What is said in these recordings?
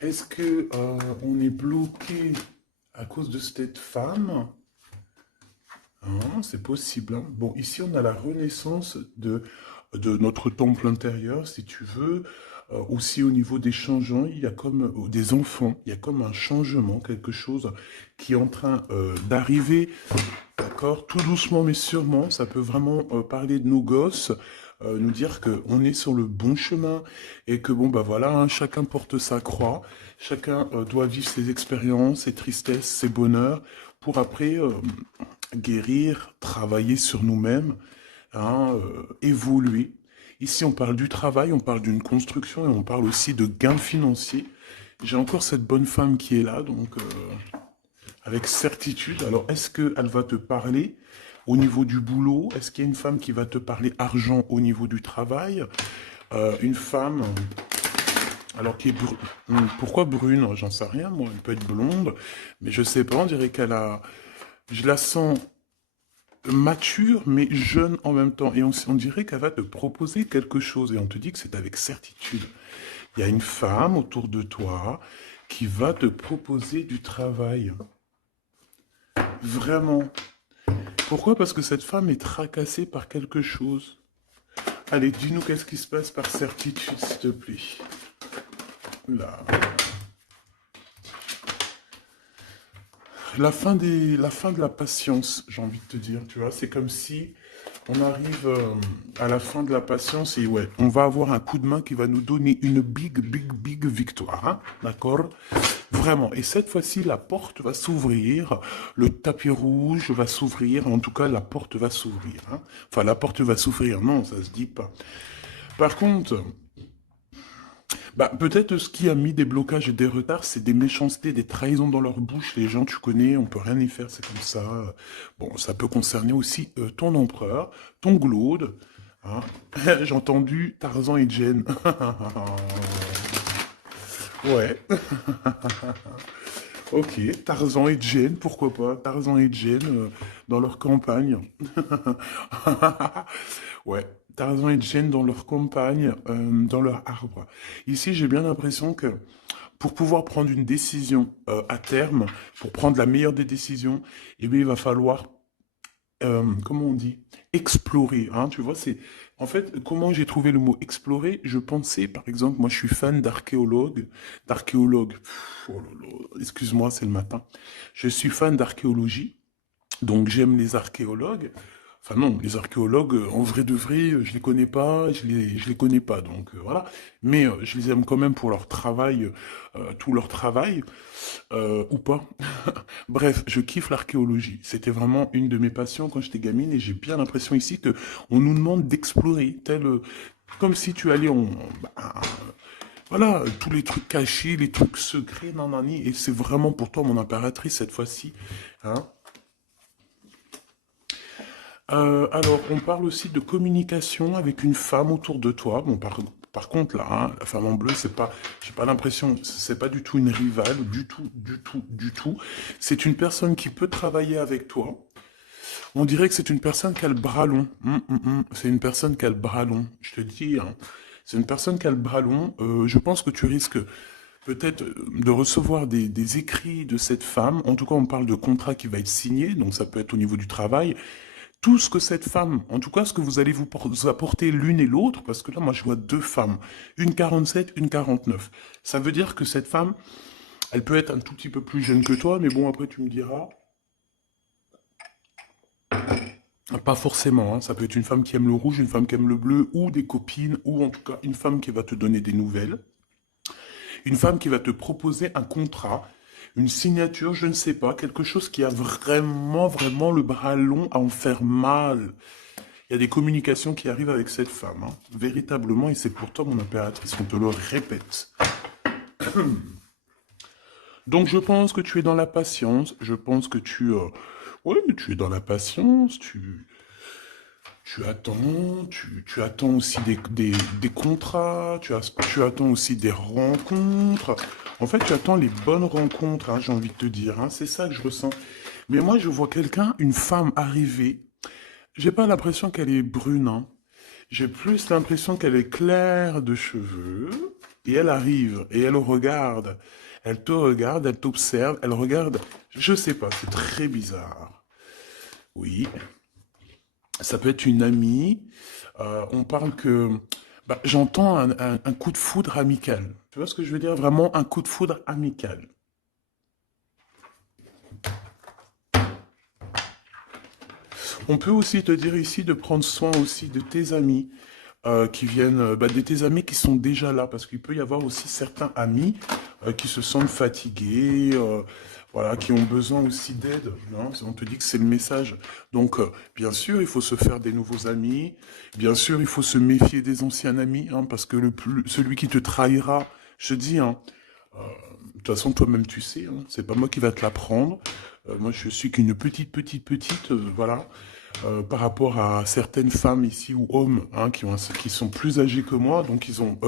Est-ce que on est bloqué à cause de cette femme? Hein, c'est possible, hein. Bon, ici, on a la renaissance de notre temple intérieur, si tu veux. Aussi, au niveau des changements, il y a comme des enfants, il y a comme un changement, quelque chose qui est en train d'arriver. D'accord, tout doucement mais sûrement, ça peut vraiment parler de nos gosses, nous dire qu'on est sur le bon chemin et que bon bah voilà, hein, chacun porte sa croix, chacun doit vivre ses expériences, ses tristesses, ses bonheurs, pour après guérir, travailler sur nous-mêmes, hein, évoluer. Ici on parle du travail, on parle d'une construction et on parle aussi de gains financiers. J'ai encore cette bonne femme qui est là, donc avec certitude. Alors, est-ce qu'elle va te parler au niveau du boulot? Est-ce qu'il y a une femme qui va te parler argent au niveau du travail? Une femme, alors qui est pourquoi brune? J'en sais rien, moi. Elle peut être blonde, mais je sais pas. On dirait qu'elle a, je la sens mature, mais jeune en même temps. Et on dirait qu'elle va te proposer quelque chose. Et on te dit que c'est avec certitude. Il y a une femme autour de toi qui va te proposer du travail. Vraiment. Pourquoi? Parce que cette femme est tracassée par quelque chose. Allez, dis-nous qu'est-ce qui se passe par certitude, s'il te plaît. Là. La fin de la patience, j'ai envie de te dire, tu vois. C'est comme si on arrive à la fin de la patience et ouais, on va avoir un coup de main qui va nous donner une big victoire, hein, d'accord? Vraiment. Et cette fois-ci, la porte va s'ouvrir, le tapis rouge va s'ouvrir, en tout cas, la porte va s'ouvrir, hein. Enfin, la porte va s'ouvrir, non, ça se dit pas. Par contre, bah, peut-être ce qui a mis des blocages et des retards, c'est des méchancetés, des trahisons dans leur bouche. Les gens, tu connais, on peut rien y faire, c'est comme ça. Bon, ça peut concerner aussi ton empereur, ton glaude. Hein. J'ai entendu Tarzan et Jane. Ouais, ok, Tarzan et Jane, pourquoi pas? Tarzan et Jane dans leur campagne. Ouais, Tarzan et Jane dans leur campagne, dans leur arbre. Ici, j'ai bien l'impression que pour pouvoir prendre une décision à terme, pour prendre la meilleure des décisions, eh bien, il va falloir, comment on dit, explorer. Hein, tu vois, c'est en fait comment j'ai trouvé le mot explorer. Je pensais, par exemple, moi, je suis fan d'archéologue. Oh là là, excuse-moi, c'est le matin. Je suis fan d'archéologie. Donc j'aime les archéologues. Enfin non, les archéologues, en vrai de vrai, je les connais pas, je les connais pas, donc voilà. Mais je les aime quand même pour leur travail, tout leur travail, ou pas. Bref, je kiffe l'archéologie. C'était vraiment une de mes passions quand j'étais gamine et j'ai bien l'impression ici que on nous demande d'explorer, tel, comme si tu allais bah, voilà, tous les trucs cachés, les trucs secrets, nanani, et c'est vraiment pour toi mon impératrice cette fois-ci, hein. Alors, on parle aussi de communication avec une femme autour de toi. Bon, par contre, là, hein, la femme en bleu, c'est pas, j'ai pas l'impression, c'est pas du tout une rivale, du tout. C'est une personne qui peut travailler avec toi. On dirait que c'est une personne qui a le bras long. C'est une personne qui a le bras long. Je te dis, hein, c'est une personne qui a le bras long. Je pense que tu risques peut-être de recevoir des écrits de cette femme. En tout cas, on parle de contrat qui va être signé, donc ça peut être au niveau du travail tout ce que cette femme, en tout cas ce que vous allez vous apporter l'une et l'autre, parce que là moi je vois deux femmes, une 47, une 49. Ça veut dire que cette femme, elle peut être un tout petit peu plus jeune que toi, mais bon après tu me diras, pas forcément, hein, ça peut être une femme qui aime le rouge, une femme qui aime le bleu, ou des copines, ou en tout cas une femme qui va te donner des nouvelles, une femme qui va te proposer un contrat, une signature, je ne sais pas, quelque chose qui a vraiment le bras long à en faire mal. Il y a des communications qui arrivent avec cette femme, hein, véritablement, et c'est pourtant mon impératrice, on te le répète. Donc je pense que tu es dans la patience, je pense que ouais, tu es dans la patience, tu attends, tu attends aussi des contrats, tu attends aussi des rencontres. En fait, tu attends les bonnes rencontres, hein, j'ai envie de te dire, hein, c'est ça que je ressens. Mais moi, je vois quelqu'un, une femme arriver, j'ai pas l'impression qu'elle est brune, hein. J'ai plus l'impression qu'elle est claire de cheveux. et elle arrive, et elle te regarde, elle t'observe, elle regarde, je sais pas, c'est très bizarre. Oui, ça peut être une amie, on parle que, bah, j'entends un coup de foudre amical. Tu vois ce que je veux dire? Vraiment un coup de foudre amical. On peut aussi te dire ici de prendre soin aussi de tes amis qui viennent, bah, de tes amis qui sont déjà là, parce qu'il peut y avoir aussi certains amis qui se sentent fatigués, voilà, qui ont besoin aussi d'aide. Non, on te dit que c'est le message. Donc, bien sûr, il faut se faire des nouveaux amis. Bien sûr, il faut se méfier des anciens amis, hein, parce que celui qui te trahira, je te dis, hein, de toute façon, toi-même, tu sais, hein, c'est pas moi qui va te l'apprendre. Moi, je suis qu'une petite, voilà, par rapport à certaines femmes ici ou hommes hein, qui sont plus âgés que moi, donc ils ont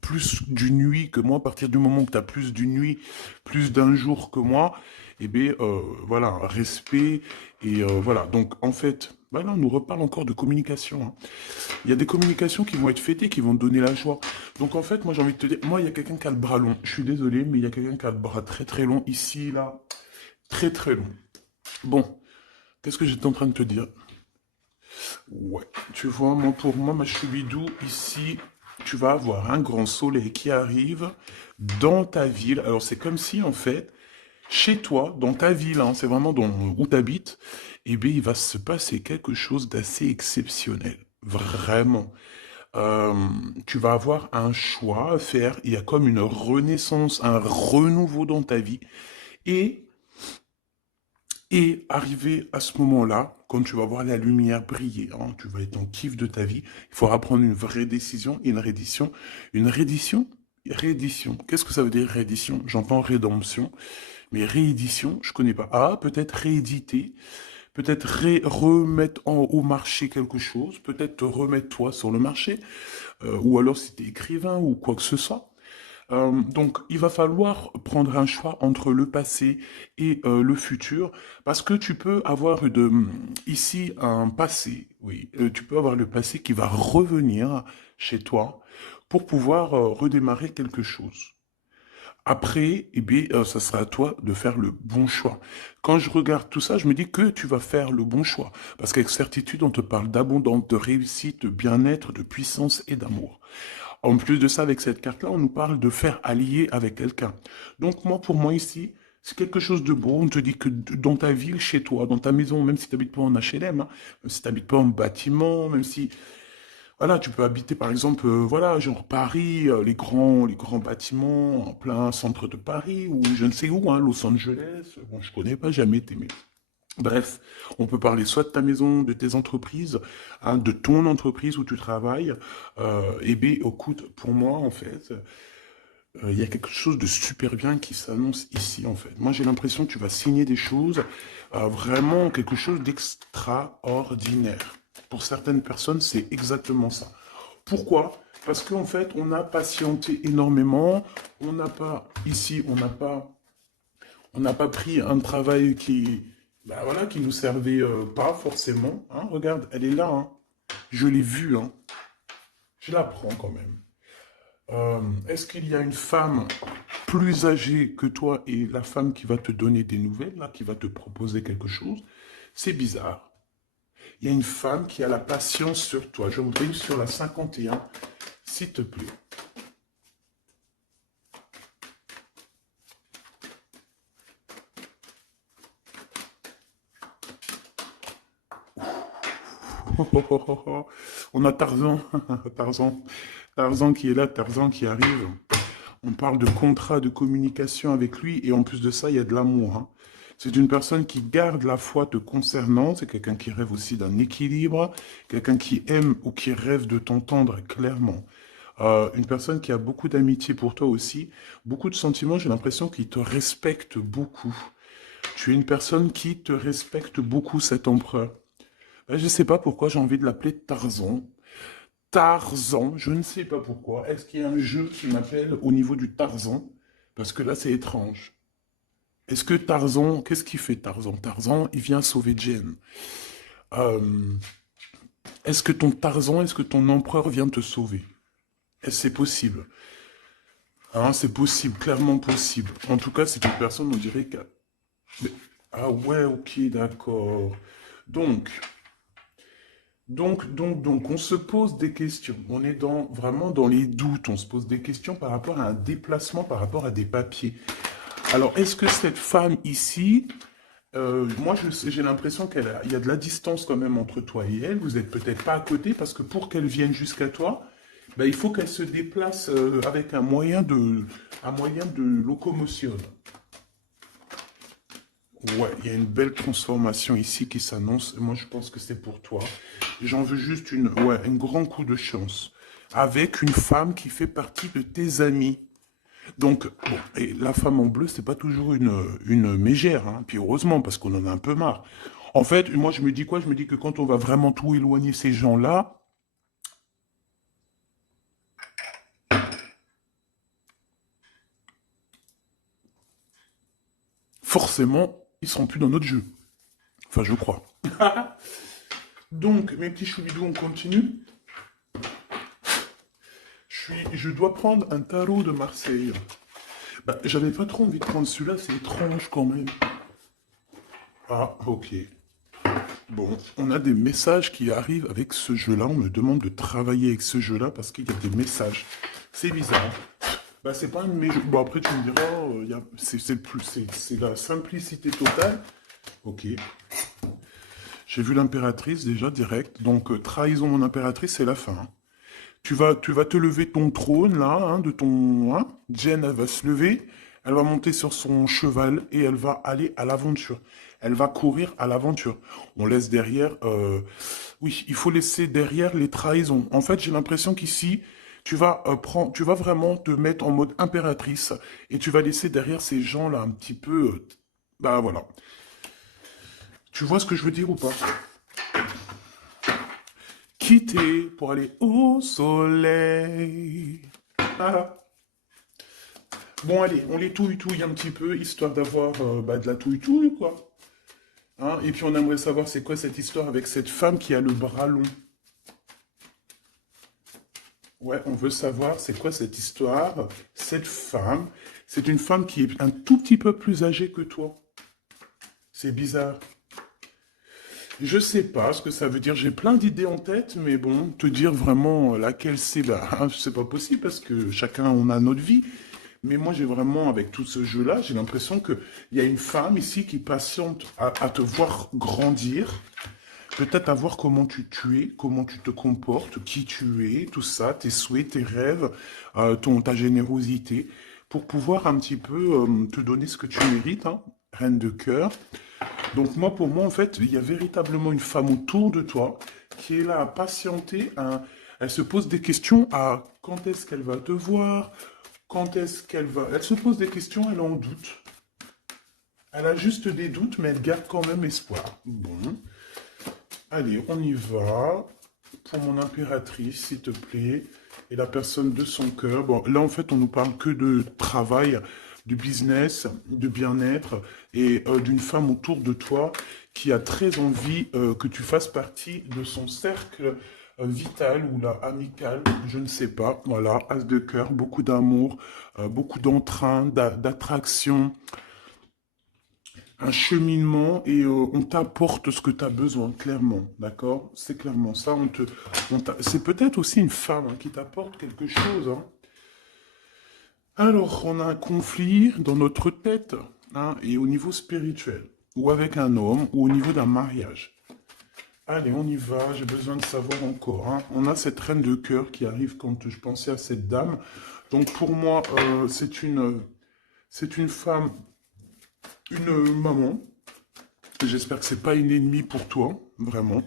plus d'une nuit que moi. À partir du moment où tu as plus d'une nuit, plus d'un jour que moi, eh bien, voilà, respect. Et voilà, donc en fait, voilà, on nous reparle encore de communication. Hein. Il y a des communications qui vont être fêtées, qui vont te donner la joie. Donc en fait, moi j'ai envie de te dire, moi il y a quelqu'un qui a le bras long. Je suis désolé, mais il y a quelqu'un qui a le bras très très long ici, là, très très long. Bon, qu'est-ce que j'étais en train de te dire? Ouais, tu vois, moi pour moi, ma choubidou, ici, tu vas avoir un grand soleil qui arrive dans ta ville. Alors c'est comme si en fait, chez toi, dans ta ville, hein, c'est vraiment où tu habites, eh bien il va se passer quelque chose d'assez exceptionnel. Vraiment. Euh, Tu vas avoir un choix à faire. Il y a comme une renaissance, un renouveau dans ta vie. Et Et arrivé à ce moment-là, quand tu vas voir la lumière briller, hein, tu vas être en kiff de ta vie, il faudra prendre une vraie décision et une reddition. Une reddition? Réédition. Qu'est-ce que ça veut dire réédition? J'entends rédemption, mais réédition, je connais pas. Ah, peut-être rééditer, peut-être remettre au marché quelque chose, peut-être te remettre toi sur le marché, ou alors si tu es écrivain ou quoi que ce soit. Donc, il va falloir prendre un choix entre le passé et le futur, parce que tu peux avoir ici un passé, oui, tu peux avoir le passé qui va revenir chez toi pour pouvoir redémarrer quelque chose. Après, eh bien, ça sera à toi de faire le bon choix. Quand je regarde tout ça, je me dis que tu vas faire le bon choix. Parce qu'avec certitude, on te parle d'abondance, de réussite, de bien-être, de puissance et d'amour. En plus de ça, avec cette carte-là, on nous parle de faire allier avec quelqu'un. Donc moi, pour moi ici, c'est quelque chose de beau. On te dit que dans ta ville, chez toi, dans ta maison, même si tu n'habites pas en HLM, hein, même si tu n'habites pas en bâtiment, même si voilà, tu peux habiter par exemple, voilà, genre Paris, les grands bâtiments en plein centre de Paris ou je ne sais où, hein, Los Angeles. Bon, je connais pas, jamais été, mais bref, on peut parler soit de ta maison, de tes entreprises, hein, de ton entreprise où tu travailles. Et bien, écoute, pour moi, en fait, il y a quelque chose de super bien qui s'annonce ici, en fait. Moi, j'ai l'impression que tu vas signer des choses, vraiment quelque chose d'extraordinaire. Pour certaines personnes, c'est exactement ça. Pourquoi? Parce qu'en fait, on a patienté énormément. On n'a pas, ici, on n'a pas pris un travail qui, bah voilà, qui nous servait pas forcément. Hein. Regarde, elle est là. Hein. Je l'ai vue. Hein. Je la prends quand même. Est-ce qu'il y a une femme plus âgée que toi et la femme qui va te donner des nouvelles, là, qui va te proposer quelque chose? C'est bizarre. Il y a une femme qui a la patience sur toi. Je voudrais sur la 51, s'il te plaît. On a Tarzan, Tarzan, Tarzan qui est là, Tarzan qui arrive. On parle de contrat de communication avec lui et en plus de ça, il y a de l'amour. Hein. C'est une personne qui garde la foi te concernant, c'est quelqu'un qui rêve aussi d'un équilibre, quelqu'un qui aime ou qui rêve de t'entendre clairement. Une personne qui a beaucoup d'amitié pour toi aussi, beaucoup de sentiments, j'ai l'impression qu'il te respecte beaucoup. Tu es une personne qui te respecte beaucoup, cet empereur. Je ne sais pas pourquoi j'ai envie de l'appeler Tarzan. Tarzan, je ne sais pas pourquoi. Est-ce qu'il y a un jeu qui m'appelle au niveau du Tarzan? Parce que là, c'est étrange. Est-ce que Tarzan, qu'est-ce qu'il fait Tarzan? Tarzan, il vient sauver Jen. Euh, est-ce que ton Tarzan, est-ce que ton empereur vient te sauver? Est-ce que c'est possible? Hein, c'est possible, clairement possible. En tout cas, c'est une personne, on dirait que... Mais- Ah ouais, ok, d'accord. Donc, on se pose des questions. On est vraiment dans les doutes. On se pose des questions par rapport à un déplacement, par rapport à des papiers. Alors, est-ce que cette femme ici, moi, j'ai l'impression il y a de la distance quand même entre toi et elle. Vous êtes peut-être pas à côté parce que pour qu'elle vienne jusqu'à toi, ben, il faut qu'elle se déplace avec un moyen de locomotion. Ouais, il y a une belle transformation ici qui s'annonce. Moi, je pense que c'est pour toi. J'en veux juste un grand coup de chance. Avec une femme qui fait partie de tes amis. Donc, bon, et la femme en bleu, c'est pas toujours une mégère, hein. Puis heureusement, parce qu'on en a un peu marre. En fait, moi, je me dis quoi? Je me dis que quand on va vraiment tout éloigner ces gens-là, forcément, ils seront plus dans notre jeu. Enfin, je crois. Donc, mes petits choubidous, on continue. Je dois prendre un tarot de Marseille. Bah, j'avais pas trop envie de prendre celui-là, c'est étrange quand même. Ah, ok. Bon, on a des messages qui arrivent avec ce jeu-là. On me demande de travailler avec ce jeu-là parce qu'il y a des messages. C'est bizarre. Bah, c'est pas un de mes jeux. Bon, après, tu me diras, c'est la simplicité totale. Ok. J'ai vu l'impératrice déjà direct. Donc, trahison mon impératrice, c'est la fin, hein. Tu vas te lever de ton trône, là, hein, de ton... Hein. Jen, elle va se lever, elle va monter sur son cheval et elle va aller à l'aventure. Elle va courir à l'aventure. On laisse derrière... Oui, il faut laisser derrière les trahisons. En fait, j'ai l'impression qu'ici, tu vas vraiment te mettre en mode impératrice et tu vas laisser derrière ces gens-là un petit peu... bah voilà. Tu vois ce que je veux dire ou pas? Quitter pour aller au soleil. Ah. Bon, allez, on les touille-touille un petit peu, histoire d'avoir bah, de la touille-touille, quoi. Hein, et puis on aimerait savoir c'est quoi cette histoire avec cette femme qui a le bras long. Ouais, on veut savoir c'est quoi cette histoire. Cette femme, c'est une femme qui est un tout petit peu plus âgée que toi. C'est bizarre. Je sais pas ce que ça veut dire. J'ai plein d'idées en tête, mais bon, te dire vraiment laquelle c'est, bah, c'est pas possible parce que chacun on a notre vie. Mais moi, j'ai vraiment, avec tout ce jeu-là, j'ai l'impression qu'il y a une femme ici qui patiente à te voir grandir, peut-être à voir comment tu es, comment tu te comportes, qui tu es, tout ça, tes souhaits, tes rêves, ta générosité, pour pouvoir un petit peu te donner ce que tu mérites, hein, reine de cœur. Donc moi, pour moi, en fait, il y a véritablement une femme autour de toi qui est là à patienter, elle se pose des questions à quand est-ce qu'elle va te voir, quand est-ce qu'elle va... Elle se pose des questions, elle en doute. Elle a juste des doutes, mais elle garde quand même espoir. Bon, allez, on y va. Pour mon impératrice, s'il te plaît. Et la personne de son cœur. Bon, là, en fait, on nous parle que de travail, de business, de bien-être et d'une femme autour de toi qui a très envie que tu fasses partie de son cercle vital ou là, amical, je ne sais pas. Voilà, as de cœur, beaucoup d'amour, beaucoup d'entrain, d'attraction, un cheminement et on t'apporte ce que tu as besoin, clairement, d'accord? C'est clairement ça. C'est peut-être aussi une femme hein, qui t'apporte quelque chose, hein. Alors, on a un conflit dans notre tête hein, et au niveau spirituel, ou avec un homme, ou au niveau d'un mariage. Allez, on y va, j'ai besoin de savoir encore, hein. On a cette reine de cœur qui arrive quand je pensais à cette dame. Donc pour moi, c'est une femme, une maman. J'espère que c'est pas une ennemie pour toi, vraiment.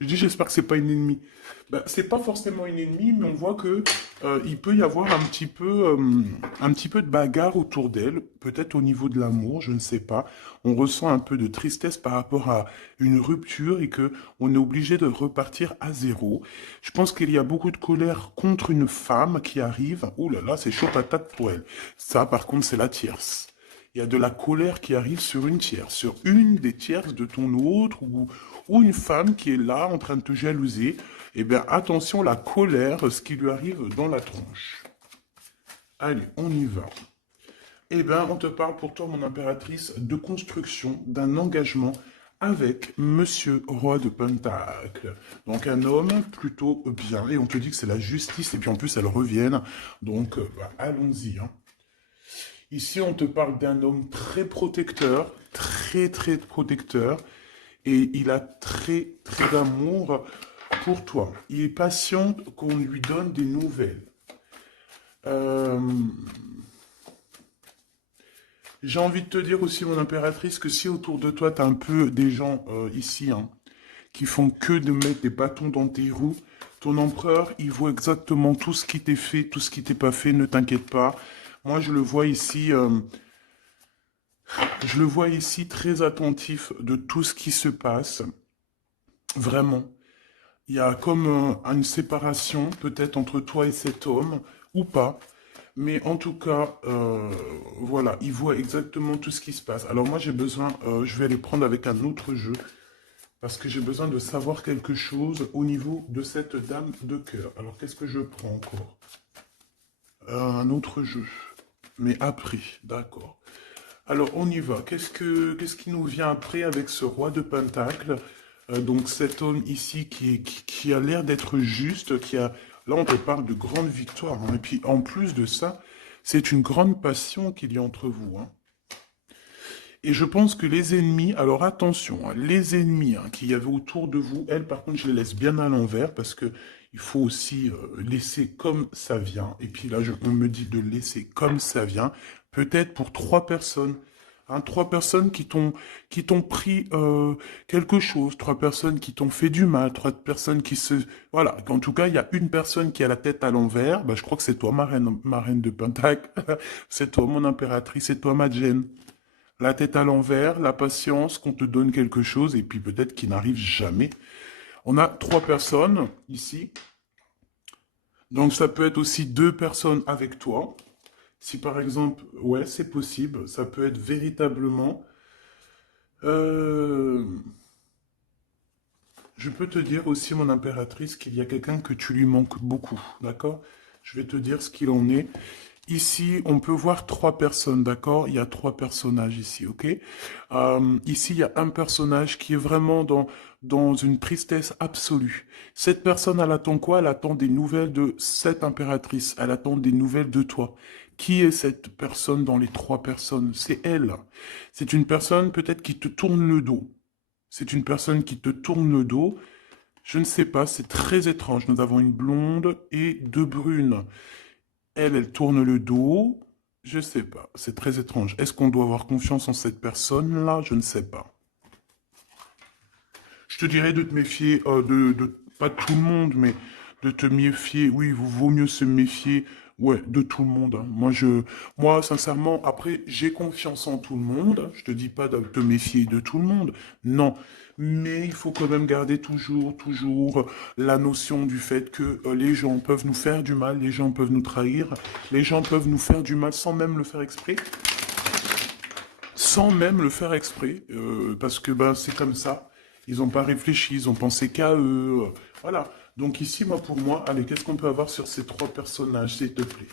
Je dis j'espère que c'est pas une ennemie. Ben, c'est pas forcément une ennemie, mais on voit que il peut y avoir un petit peu de bagarre autour d'elle, peut-être au niveau de l'amour, je ne sais pas. On ressent un peu de tristesse par rapport à une rupture et que on est obligé de repartir à zéro. Je pense qu'il y a beaucoup de colère contre une femme qui arrive. Ouh là là, c'est chaud patate pour elle. Ça, par contre, c'est la tierce. Il y a de la colère qui arrive sur une tierce, sur une des tierces de ton autre, ou une femme qui est là en train de te jalouser. Eh bien, attention, la colère, ce qui lui arrive dans la tronche. Allez, on y va. Eh bien, on te parle pour toi, mon impératrice, de construction, d'un engagement avec Monsieur Roi de Pentacle. Donc un homme plutôt bien, et on te dit que c'est la justice, et puis en plus elles reviennent, donc allons-y. Hein. Ici, on te parle d'un homme très protecteur, très protecteur, et il a très d'amour pour toi. Il est patient qu'on lui donne des nouvelles. Euh, J'ai envie de te dire aussi, mon impératrice, que si autour de toi, tu as un peu des gens ici hein, qui font que de mettre des bâtons dans tes roues, ton empereur, il voit exactement tout ce qui t'est fait, tout ce qui t'est pas fait, ne t'inquiète pas. Moi, je le vois ici très attentif de tout ce qui se passe. Vraiment. Il y a comme une séparation, peut-être entre toi et cet homme, ou pas. Mais en tout cas, voilà, il voit exactement tout ce qui se passe. Alors moi, j'ai besoin, je vais aller prendre avec un autre jeu, parce que j'ai besoin de savoir quelque chose au niveau de cette dame de cœur. Alors, qu'est-ce que je prends encore? Un autre jeu. Mais après, d'accord. Alors, on y va. Qu'est-ce qui nous vient après avec ce roi de Pentacle? Donc, cet homme ici qui a l'air d'être juste, qui a... Là, on te parle de grande victoire. Hein. Et puis, en plus de ça, c'est une grande passion qu'il y a entre vous. Hein. Et je pense que les ennemis, alors attention, hein, les ennemis hein, qu'il y avait autour de vous, elles, par contre, je les laisse bien à l'envers parce que il faut aussi laisser comme ça vient. Et puis là, on me dit de laisser comme ça vient. Peut-être pour 3 personnes. Hein, 3 personnes qui t'ont pris quelque chose, 3 personnes qui t'ont fait du mal, 3 personnes qui se... Voilà, en tout cas, il y a une personne qui a la tête à l'envers, bah, je crois que c'est toi, ma reine de Pentacle, c'est toi, mon impératrice, c'est toi, ma Jane. La tête à l'envers, la patience, qu'on te donne quelque chose, et puis peut-être qu'il n'arrive jamais. On a 3 personnes ici. Donc ça peut être aussi 2 personnes avec toi. Si par exemple, ouais, c'est possible, ça peut être véritablement... euh, je peux te dire aussi, mon impératrice, qu'il y a quelqu'un que tu lui manques beaucoup, d'accord? Je vais te dire ce qu'il en est. Ici, on peut voir 3 personnes, d'accord? Il y a 3 personnages ici, ok? Ici, il y a un personnage qui est vraiment dans une tristesse absolue. Cette personne, elle attend quoi? Elle attend des nouvelles de cette impératrice. Elle attend des nouvelles de toi. Qui est cette personne dans les 3 personnes? C'est elle. C'est une personne peut-être qui te tourne le dos. C'est une personne qui te tourne le dos. Je ne sais pas, c'est très étrange. Nous avons une blonde et 2 brunes. Elle tourne le dos. Je sais pas. C'est très étrange. Est-ce qu'on doit avoir confiance en cette personne-là? Je ne sais pas. Je te dirais de te méfier pas de tout le monde, mais de te méfier. Oui, il vaut mieux se méfier, ouais, de tout le monde. Hein. Moi, sincèrement, après, j'ai confiance en tout le monde. Je te dis pas de te méfier de tout le monde. Non. Mais il faut quand même garder toujours la notion du fait que les gens peuvent nous faire du mal, les gens peuvent nous trahir, les gens peuvent nous faire du mal sans même le faire exprès. Sans même le faire exprès, parce que ben, c'est comme ça. Ils n'ont pas réfléchi, ils ont pensé qu'à eux. Voilà. Donc ici, moi, pour moi, allez, qu'est-ce qu'on peut avoir sur ces 3 personnages, s'il te plaît?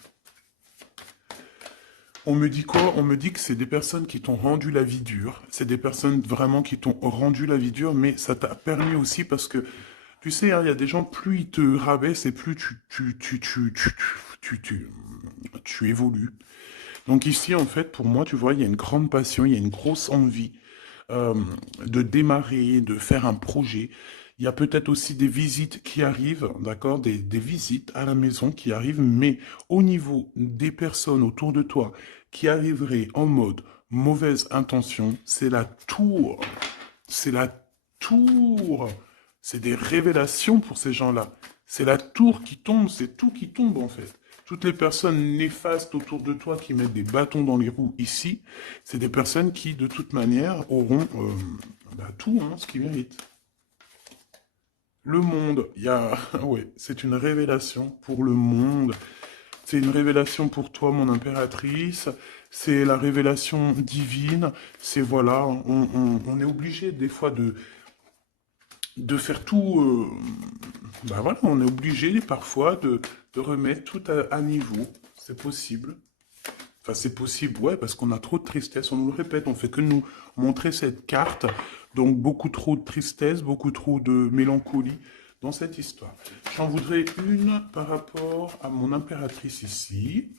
On me dit quoi? On me dit que c'est des personnes qui t'ont rendu la vie dure. C'est des personnes vraiment qui t'ont rendu la vie dure, mais ça t'a permis aussi parce que, tu sais, hein, il y a des gens, plus ils te rabaissent et plus tu évolues. Donc ici, en fait, pour moi, tu vois, il y a une grande passion, il y a une grosse envie euh, de démarrer, de faire un projet. Il y a peut-être aussi des visites qui arrivent, d'accord, des visites à la maison qui arrivent, mais au niveau des personnes autour de toi qui arriveraient en mode mauvaise intention, c'est la tour. C'est la tour. C'est des révélations pour ces gens-là. C'est la tour qui tombe, c'est tout qui tombe en fait. Toutes les personnes néfastes autour de toi qui mettent des bâtons dans les roues ici, c'est des personnes qui, de toute manière, auront tout hein, ce qu'ils méritent. Le monde, il y a... ouais, c'est une révélation pour le monde. C'est une révélation pour toi, mon impératrice. C'est la révélation divine. C'est voilà, on est obligé des fois de faire tout. Ben voilà, on est obligé parfois de remettre tout à niveau. C'est possible. Enfin, c'est possible, ouais, parce qu'on a trop de tristesse. On nous le répète, on fait que nous montrer cette carte. Donc, beaucoup trop de tristesse, beaucoup trop de mélancolie dans cette histoire. J'en voudrais une par rapport à mon impératrice ici.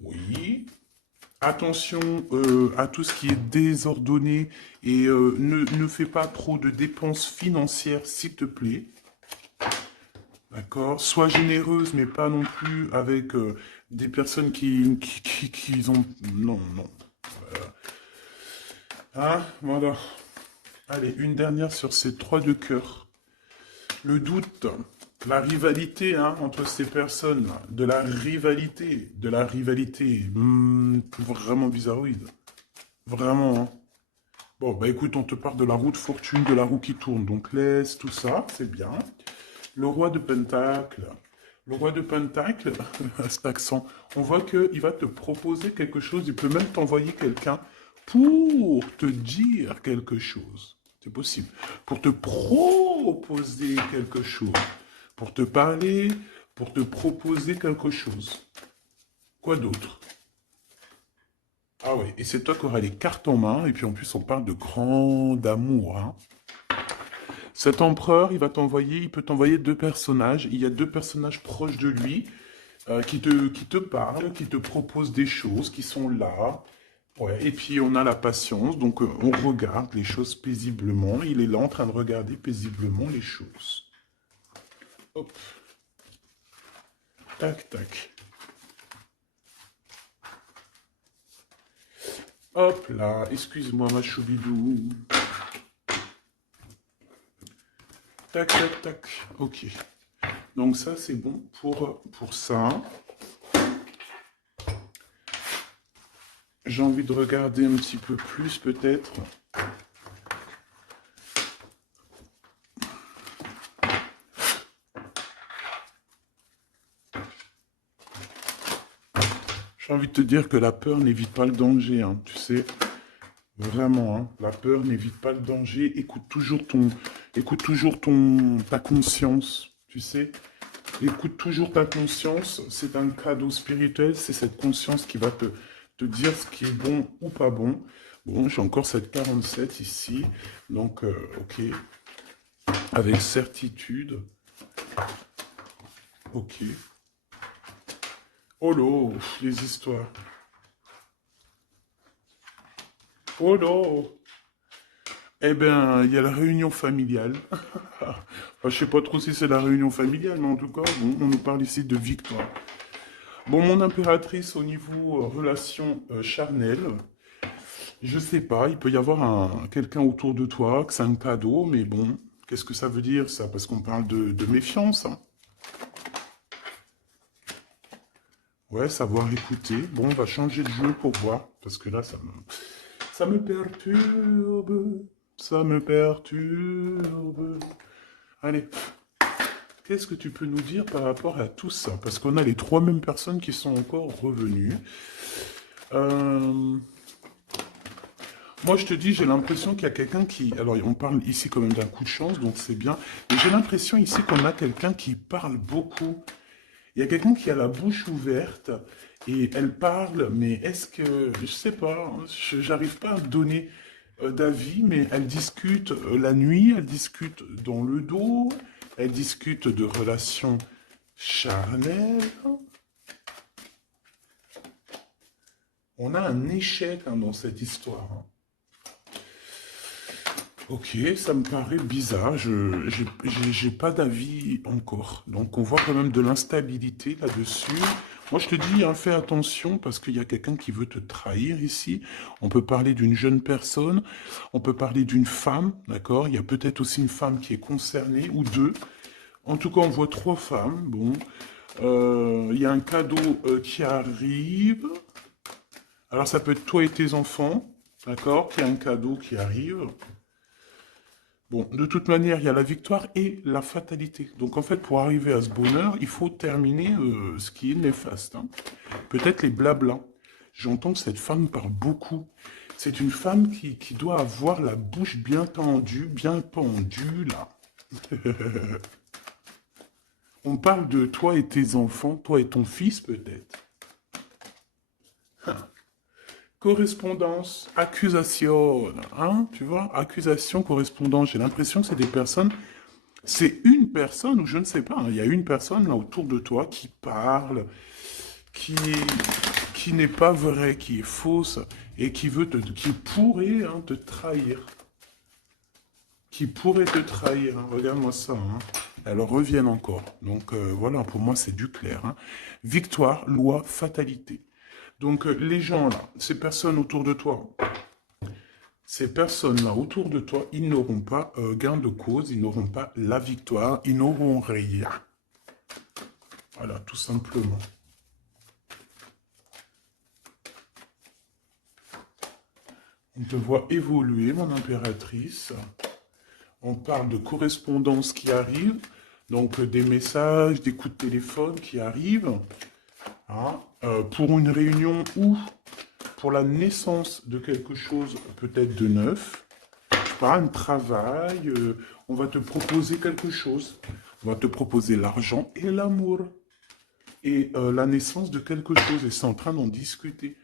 Oui. Attention à tout ce qui est désordonné et ne fais pas trop de dépenses financières, s'il te plaît. D'accord? Sois généreuse, mais pas non plus avec des personnes qui ont... Non, non. Hein? Voilà. Allez, une dernière sur ces trois de cœur. Le doute, la rivalité hein, entre ces personnes, de la rivalité, vraiment bizarroïde. Vraiment, hein. Bon, bah écoute, on te parle de la roue de fortune, de la roue qui tourne, donc laisse tout ça, c'est bien. Le roi de Pentacle. Le roi de Pentacle, à cet accent, on voit qu'il va te proposer quelque chose, il peut même t'envoyer quelqu'un pour te dire quelque chose. C'est possible. Pour te proposer quelque chose. Pour te parler, pour te proposer quelque chose. Quoi d'autre? Ah oui, et c'est toi qui auras les cartes en main, et puis en plus on parle de grand amour. Hein. Cet empereur, il peut t'envoyer deux personnages. Il y a deux personnages proches de lui qui te parlent, qui te proposent des choses, qui sont là. Ouais. Et puis on a la patience, donc on regarde les choses paisiblement. Il est là en train de regarder paisiblement les choses. Hop. Tac, tac. Hop là, excuse-moi ma choubidou. Tac, tac, tac. Ok. Donc ça, c'est bon pour ça. J'ai envie de regarder un petit peu plus, peut-être. J'ai envie de te dire que la peur n'évite pas le danger, hein, tu sais. Vraiment, hein, la peur n'évite pas le danger. Écoute toujours ta conscience, tu sais. Écoute toujours ta conscience. C'est un cadeau spirituel. C'est cette conscience qui va te dire ce qui est bon ou pas bon. Bon, j'ai encore cette 47 ici. Donc, ok. Avec certitude. Ok. Oh là, les histoires. Oh là. Eh bien, il y a la réunion familiale. Enfin, je sais pas trop si c'est la réunion familiale, mais en tout cas, bon, on nous parle ici de victoire. Bon, mon impératrice, au niveau relation charnelle, je sais pas, il peut y avoir quelqu'un autour de toi, que c'est un cadeau, mais bon, qu'est-ce que ça veut dire, ça? Parce qu'on parle de méfiance, hein. Ouais, savoir écouter. Bon, on va changer de jeu pour voir, parce que là, ça me perturbe, ça me perturbe. Allez, qu'est-ce que tu peux nous dire par rapport à tout ça? Parce qu'on a les trois mêmes personnes qui sont encore revenues. Moi, je te dis, j'ai l'impression qu'il y a quelqu'un qui... Alors, on parle ici quand même d'un coup de chance, donc c'est bien. Mais j'ai l'impression ici qu'on a quelqu'un qui parle beaucoup. Il y a quelqu'un qui a la bouche ouverte et elle parle, mais est-ce que... Je sais pas, j'arrive pas à donner d'avis, mais elle discute la nuit, elle discute dans le dos, elle discute de relations charnelles. On a un échec hein, dans cette histoire. Hein. Ok, ça me paraît bizarre, j'ai pas d'avis encore. Donc on voit quand même de l'instabilité là-dessus. Moi je te dis, hein, fais attention parce qu'il y a quelqu'un qui veut te trahir ici. On peut parler d'une jeune personne, on peut parler d'une femme, d'accord? Il y a peut-être aussi une femme qui est concernée, ou deux. En tout cas, on voit trois femmes, bon. Il y a un cadeau qui arrive. Alors ça peut être toi et tes enfants, d'accord? Il y a un cadeau qui arrive. Bon, de toute manière, il y a la victoire et la fatalité. Donc en fait, pour arriver à ce bonheur, il faut terminer ce qui est néfaste. Hein. Peut-être les blablas. J'entends que cette femme parle beaucoup. C'est une femme qui doit avoir la bouche bien tendue, bien pendue, là. On parle de toi et tes enfants, toi et ton fils peut-être. Correspondance, accusation, hein, tu vois, accusation, correspondance. J'ai l'impression que c'est des personnes, c'est une personne, ou je ne sais pas, hein, il y a une personne là autour de toi qui parle, qui, qui n'est pas vraie, qui est fausse, et qui pourrait hein, te trahir. Qui pourrait te trahir, hein. Regarde-moi ça, hein. Elles reviennent encore. Donc voilà, pour moi c'est du clair, hein. Victoire, loi, fatalité. Donc les gens là, ces personnes-là autour de toi, ils n'auront pas gain de cause, ils n'auront pas la victoire, ils n'auront rien. Voilà, tout simplement. On te voit évoluer, mon impératrice. On parle de correspondance qui arrive, donc des messages, des coups de téléphone qui arrivent, hein, pour une réunion ou pour la naissance de quelque chose peut-être de neuf, pas un travail, on va te proposer quelque chose. On va te proposer l'argent et l'amour. Et la naissance de quelque chose. Et c'est en train d'en discuter.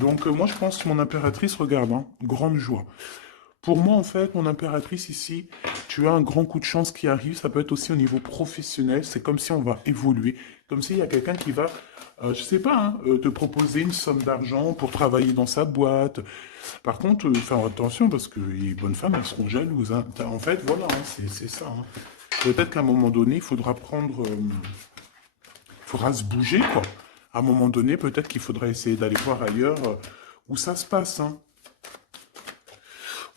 Donc moi je pense que mon impératrice, regarde, hein, grande joie. Pour moi en fait, mon impératrice ici, tu as un grand coup de chance qui arrive. Ça peut être aussi au niveau professionnel. C'est comme si on va évoluer. Comme s'il y a quelqu'un qui va, je sais pas, hein, te proposer une somme d'argent pour travailler dans sa boîte. Par contre, faire attention parce que les bonnes femmes, elles seront jalouses, hein. En fait, voilà, hein, c'est ça, hein. Peut-être qu'à un moment donné, il faudra prendre, il faudra se bouger, quoi. À un moment donné, peut-être qu'il faudra essayer d'aller voir ailleurs où ça se passe, hein.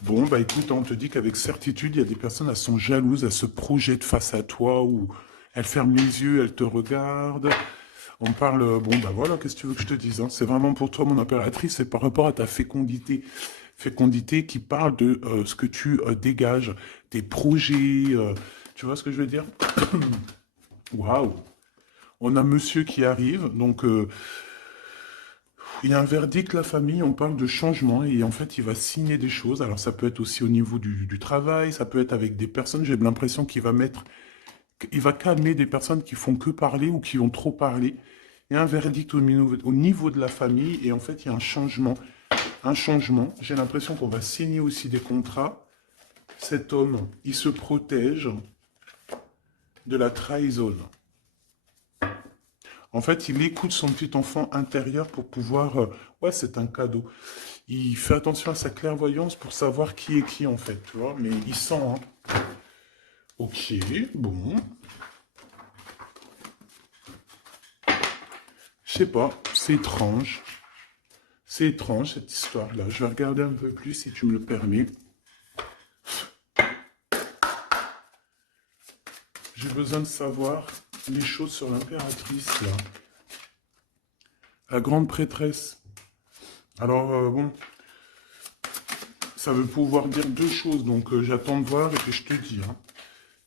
Bon, bah écoute, on te dit qu'avec certitude, il y a des personnes, elles sont jalouses, elles se projettent face à toi ou elles ferment les yeux, elles te regardent. On parle, bon, bah voilà, qu'est-ce que tu veux que je te dise, hein. C'est vraiment pour toi, mon impératrice, c'est par rapport à ta fécondité. Fécondité qui parle de ce que tu dégages, tes projets, tu vois ce que je veux dire? Waouh! On a monsieur qui arrive, donc il y a un verdict, la famille, on parle de changement, et en fait, il va signer des choses. Alors, ça peut être aussi au niveau du travail, ça peut être avec des personnes, j'ai l'impression qu'il va mettre, il va calmer des personnes qui font que parler ou qui ont trop parlé. Il y a un verdict au niveau de la famille, et en fait, il y a un changement. Un changement. J'ai l'impression qu'on va signer aussi des contrats. Cet homme, il se protège de la trahison. En fait, il écoute son petit enfant intérieur pour pouvoir... ouais, c'est un cadeau. Il fait attention à sa clairvoyance pour savoir qui est qui, en fait, tu vois. Mais il sent, hein. Ok, bon. Je sais pas, c'est étrange. C'est étrange, cette histoire-là. Je vais regarder un peu plus, si tu me le permets. J'ai besoin de savoir les choses sur l'impératrice, là. La grande prêtresse. Alors, bon, ça veut pouvoir dire deux choses, donc j'attends de voir et puis je te dis, hein.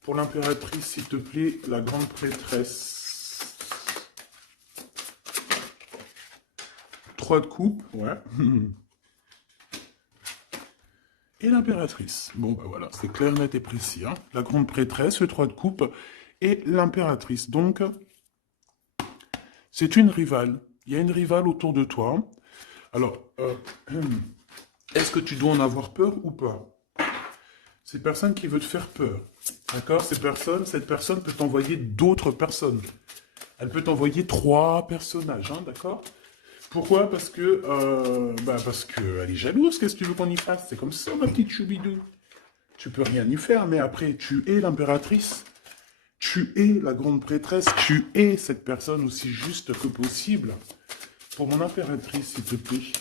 Pour l'impératrice, s'il te plaît, la grande prêtresse. 3 de coupe, ouais. Et l'impératrice. Bon, bah voilà, c'est clair, net et précis, hein. La grande prêtresse, le 3 de coupe et l'impératrice. Donc, c'est une rivale. Il y a une rivale autour de toi. Alors, est-ce que tu dois en avoir peur ou pas? C'est personne qui veut te faire peur. D'accord? Cette personne peut t'envoyer d'autres personnes. Elle peut t'envoyer 3 personnages, hein, d'accord? Pourquoi? Parce que elle est jalouse, qu'est-ce que tu veux qu'on y fasse? C'est comme ça, ma petite choubidou. Tu peux rien y faire, mais après, tu es l'impératrice. Tu es la grande prêtresse. Tu es cette personne aussi juste que possible. Pour mon impératrice, s'il te plaît.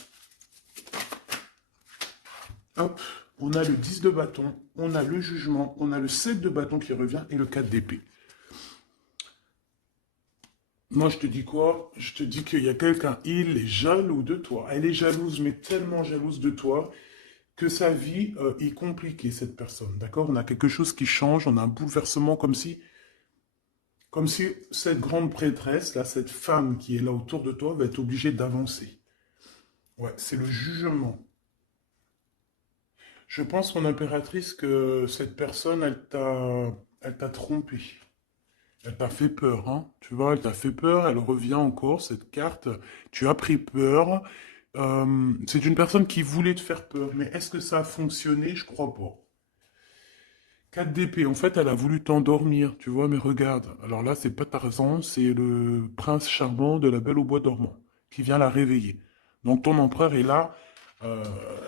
Hop, on a le 10 de bâton, on a le jugement, on a le 7 de bâton qui revient et le 4 d'épée. Moi, je te dis quoi? Je te dis qu'il y a quelqu'un, il est jaloux de toi. Elle est jalouse, mais tellement jalouse de toi que sa vie est compliquée, cette personne. D'accord? On a quelque chose qui change, on a un bouleversement comme si cette grande prêtresse, là, cette femme qui est là autour de toi, va être obligée d'avancer. Ouais, c'est le jugement. Je pense, mon impératrice, que cette personne, elle t'a trompé. Elle t'a fait peur, hein. Tu vois, elle t'a fait peur, elle revient encore, cette carte. Tu as pris peur. C'est une personne qui voulait te faire peur, mais est-ce que ça a fonctionné? Je crois pas. 4 d'épée, en fait, elle a voulu t'endormir, tu vois, mais regarde. Alors là, c'est pas Tarzan, c'est le prince charmant de la Belle au bois dormant, qui vient la réveiller. Donc ton empereur est là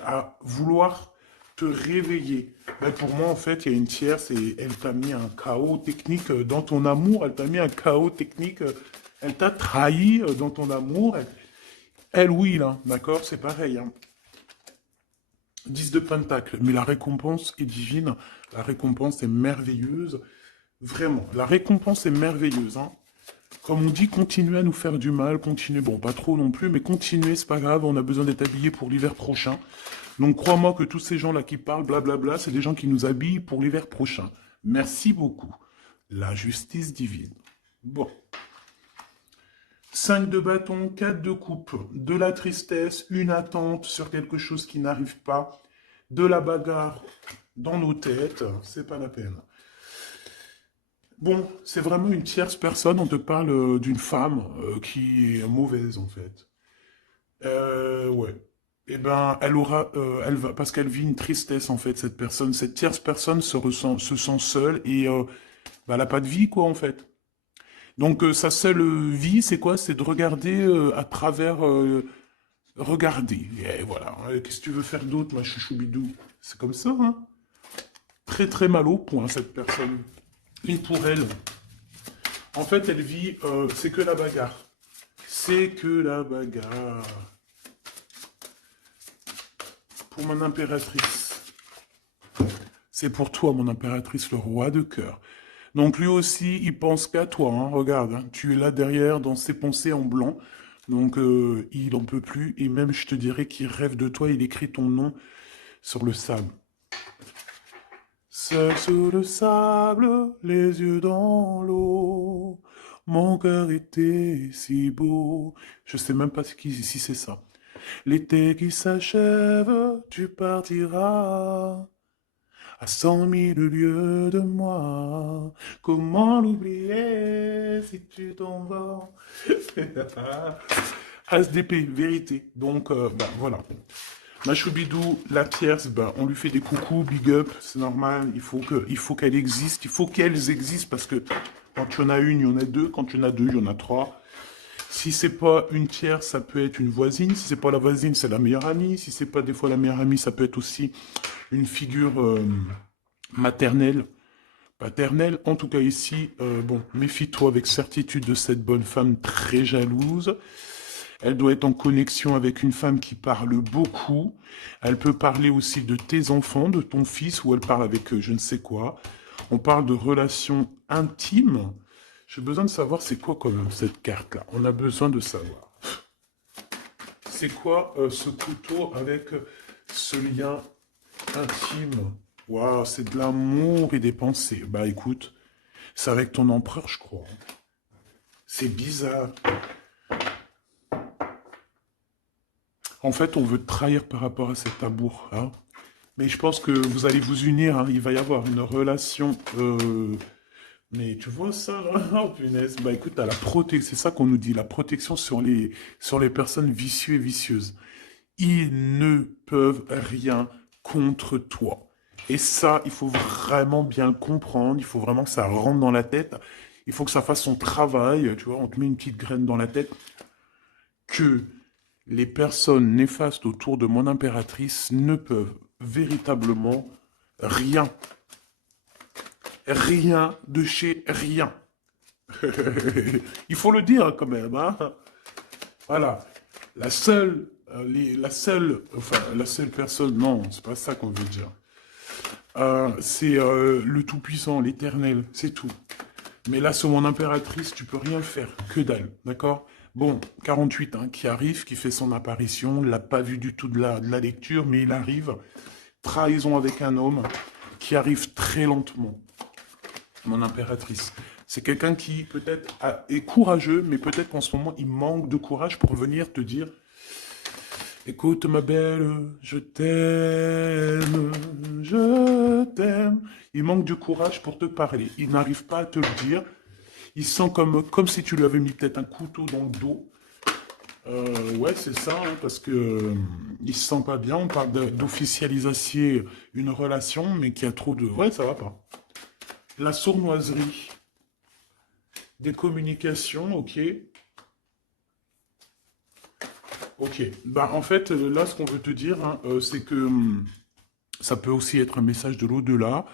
à vouloir te réveiller. Ben, pour moi, en fait, il y a une tierce et elle t'a mis un chaos technique dans ton amour, elle t'a mis un chaos technique, elle t'a trahi dans ton amour. Elle, oui, là, d'accord, c'est pareil, hein. 10 de Pentacle, mais la récompense est divine, la récompense est merveilleuse, vraiment, la récompense est merveilleuse, hein. Comme on dit, continuez à nous faire du mal, continuez, bon, pas trop non plus, mais continuez, c'est pas grave, on a besoin d'être habillés pour l'hiver prochain. Donc crois-moi que tous ces gens-là qui parlent, blablabla, c'est des gens qui nous habillent pour l'hiver prochain. Merci beaucoup. La justice divine. Bon. 5 de bâton, 4 de coupe, de la tristesse, une attente sur quelque chose qui n'arrive pas, de la bagarre dans nos têtes, c'est pas la peine. Bon, c'est vraiment une tierce personne, on te parle d'une femme qui est mauvaise en fait. Ouais. Eh ben, elle va, parce qu'elle vit une tristesse en fait, cette personne, cette tierce personne se sent seule et bah, elle n'a pas de vie quoi en fait. Donc sa seule vie, c'est quoi? C'est de regarder à travers, regarder. Et voilà. Qu'est-ce que tu veux faire d'autre, ma chouchoubidou? C'est comme ça, hein? Très très mal au point cette personne. Et pour elle, en fait, elle vit, c'est que la bagarre. C'est que la bagarre. Pour mon impératrice. C'est pour toi, mon impératrice, le roi de cœur. Donc lui aussi, il pense qu'à toi, hein. Regarde, hein. Tu es là derrière dans ses pensées en blanc. Donc il en peut plus. Et même, je te dirais qu'il rêve de toi. Il écrit ton nom sur le sable. Seul sous le sable, les yeux dans l'eau. Mon cœur était si beau. Je sais même pas si c'est ça. L'été qui s'achève, tu partiras à 100 000 lieues de moi. Comment l'oublier si tu t'en vas? As d'épée, vérité. Donc, bah, voilà. Machoubidou, la tierce, ben, on lui fait des coucous, big up, c'est normal, il faut qu'elle existe, il faut qu'elles existent, parce que quand il y en a une, il y en a deux, quand il y en a deux, il y en a trois. Si c'est pas une tierce, ça peut être une voisine, si c'est pas la voisine, c'est la meilleure amie, si c'est pas des fois la meilleure amie, ça peut être aussi une figure maternelle, paternelle. En tout cas ici, bon, méfie-toi avec certitude de cette bonne femme très jalouse. Elle doit être en connexion avec une femme qui parle beaucoup. Elle peut parler aussi de tes enfants, de ton fils, ou elle parle avec je ne sais quoi. On parle de relations intimes. J'ai besoin de savoir c'est quoi quand même cette carte-là. On a besoin de savoir. C'est quoi ce couteau avec ce lien intime? Waouh, c'est de l'amour et des pensées. Bah écoute, c'est avec ton empereur, je crois. C'est bizarre. En fait, on veut te trahir par rapport à cet amour, hein. Mais je pense que vous allez vous unir, hein. Il va y avoir une relation. Mais tu vois ça, là? Oh, punaise. Bah écoute, t'as la protection, c'est ça qu'on nous dit, la protection sur les personnes vicieuses et vicieuses. Ils ne peuvent rien contre toi. Et ça, il faut vraiment bien le comprendre, il faut vraiment que ça rentre dans la tête, il faut que ça fasse son travail, tu vois, on te met une petite graine dans la tête, que les personnes néfastes autour de mon impératrice ne peuvent véritablement rien. Rien de chez rien. Il faut le dire quand même, hein. Voilà. La seule personne, non, c'est pas ça qu'on veut dire. C'est le Tout-Puissant, l'Éternel, c'est tout. Mais là, sur mon impératrice, tu peux rien faire, que dalle, d'accord? Bon, 48, hein, qui arrive, qui fait son apparition, on l'a pas vu du tout de la lecture, mais il arrive. Trahison avec un homme qui arrive très lentement, mon impératrice. C'est quelqu'un qui peut-être est courageux, mais peut-être qu'en ce moment, il manque de courage pour venir te dire écoute ma belle, je t'aime, je t'aime. Il manque de courage pour te parler. Il n'arrive pas à te le dire. Il sent comme si tu lui avais mis peut-être un couteau dans le dos. Ouais, c'est ça, hein, parce que il se sent pas bien. On parle d'officialiser une relation, mais qui a trop de... Ouais, ça va pas. La sournoiserie, des communications, ok. Ok. Bah, en fait, là, ce qu'on veut te dire, hein, c'est que ça peut aussi être un message de l'au-delà.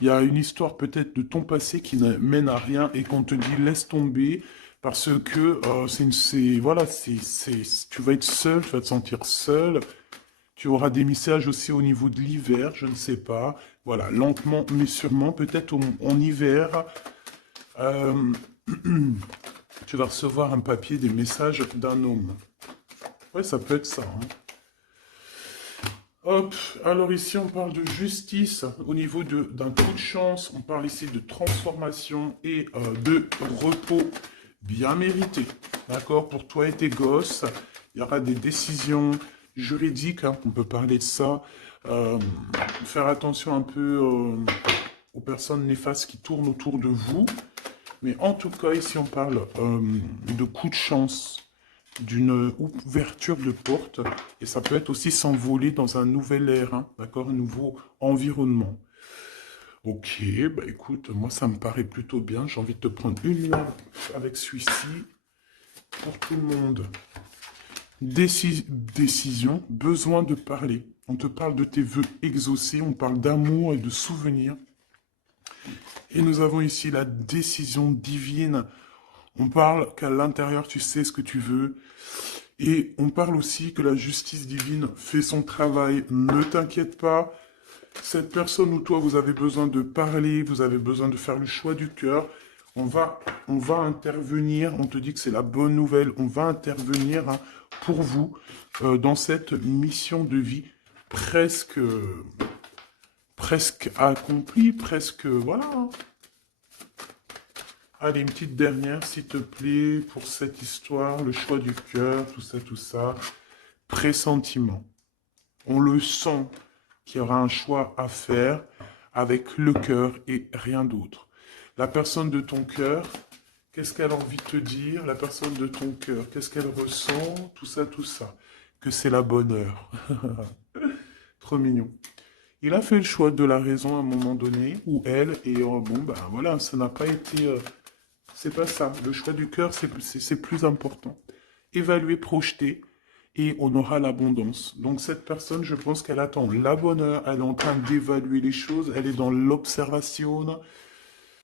Il y a une histoire peut-être de ton passé qui ne mène à rien et qu'on te dit laisse tomber parce que voilà, tu vas être seul, tu vas te sentir seul. Tu auras des messages aussi au niveau de l'hiver, je ne sais pas. Voilà, lentement mais sûrement, peut-être en hiver, euh, tu vas recevoir un papier, des messages d'un homme. Ouais, ça peut être ça, hein. Hop, alors ici on parle de justice au niveau d'un coup de chance, on parle ici de transformation et de repos bien mérité. D'accord, pour toi et tes gosses, il y aura des décisions juridiques, hein, on peut parler de ça. Euh, Faire attention un peu aux personnes néfastes qui tournent autour de vous. Mais en tout cas, ici on parle de coup de chance, d'une ouverture de porte, et ça peut être aussi s'envoler dans un nouvel air, hein, d'accord, un nouveau environnement. Ok, bah écoute, moi ça me paraît plutôt bien, j'ai envie de te prendre une lampe avec celui-ci, pour tout le monde. Décision, besoin de parler. On te parle de tes vœux exaucés, on parle d'amour et de souvenirs. Et nous avons ici la décision divine. On parle qu'à l'intérieur, tu sais ce que tu veux. Et on parle aussi que la justice divine fait son travail. Ne t'inquiète pas. Cette personne ou toi, vous avez besoin de parler, vous avez besoin de faire le choix du cœur. On va intervenir. On te dit que c'est la bonne nouvelle. On va intervenir, hein, pour vous dans cette mission de vie presque, presque accomplie, presque, voilà, hein. Allez, une petite dernière, s'il te plaît, pour cette histoire, le choix du cœur, tout ça, tout ça. Pressentiment. On le sent qu'il y aura un choix à faire avec le cœur et rien d'autre. La personne de ton cœur, qu'est-ce qu'elle a envie de te dire? La personne de ton cœur, qu'est-ce qu'elle ressent? Tout ça, tout ça. Que c'est la bonne heure. Trop mignon. Il a fait le choix de la raison à un moment donné, ou elle, et bon, ben voilà, ça n'a pas été... c'est pas ça. Le choix du cœur, c'est plus important. Évaluer, projeter, et on aura l'abondance. Donc cette personne, je pense qu'elle attend la bonne heure, elle est en train d'évaluer les choses, elle est dans l'observation,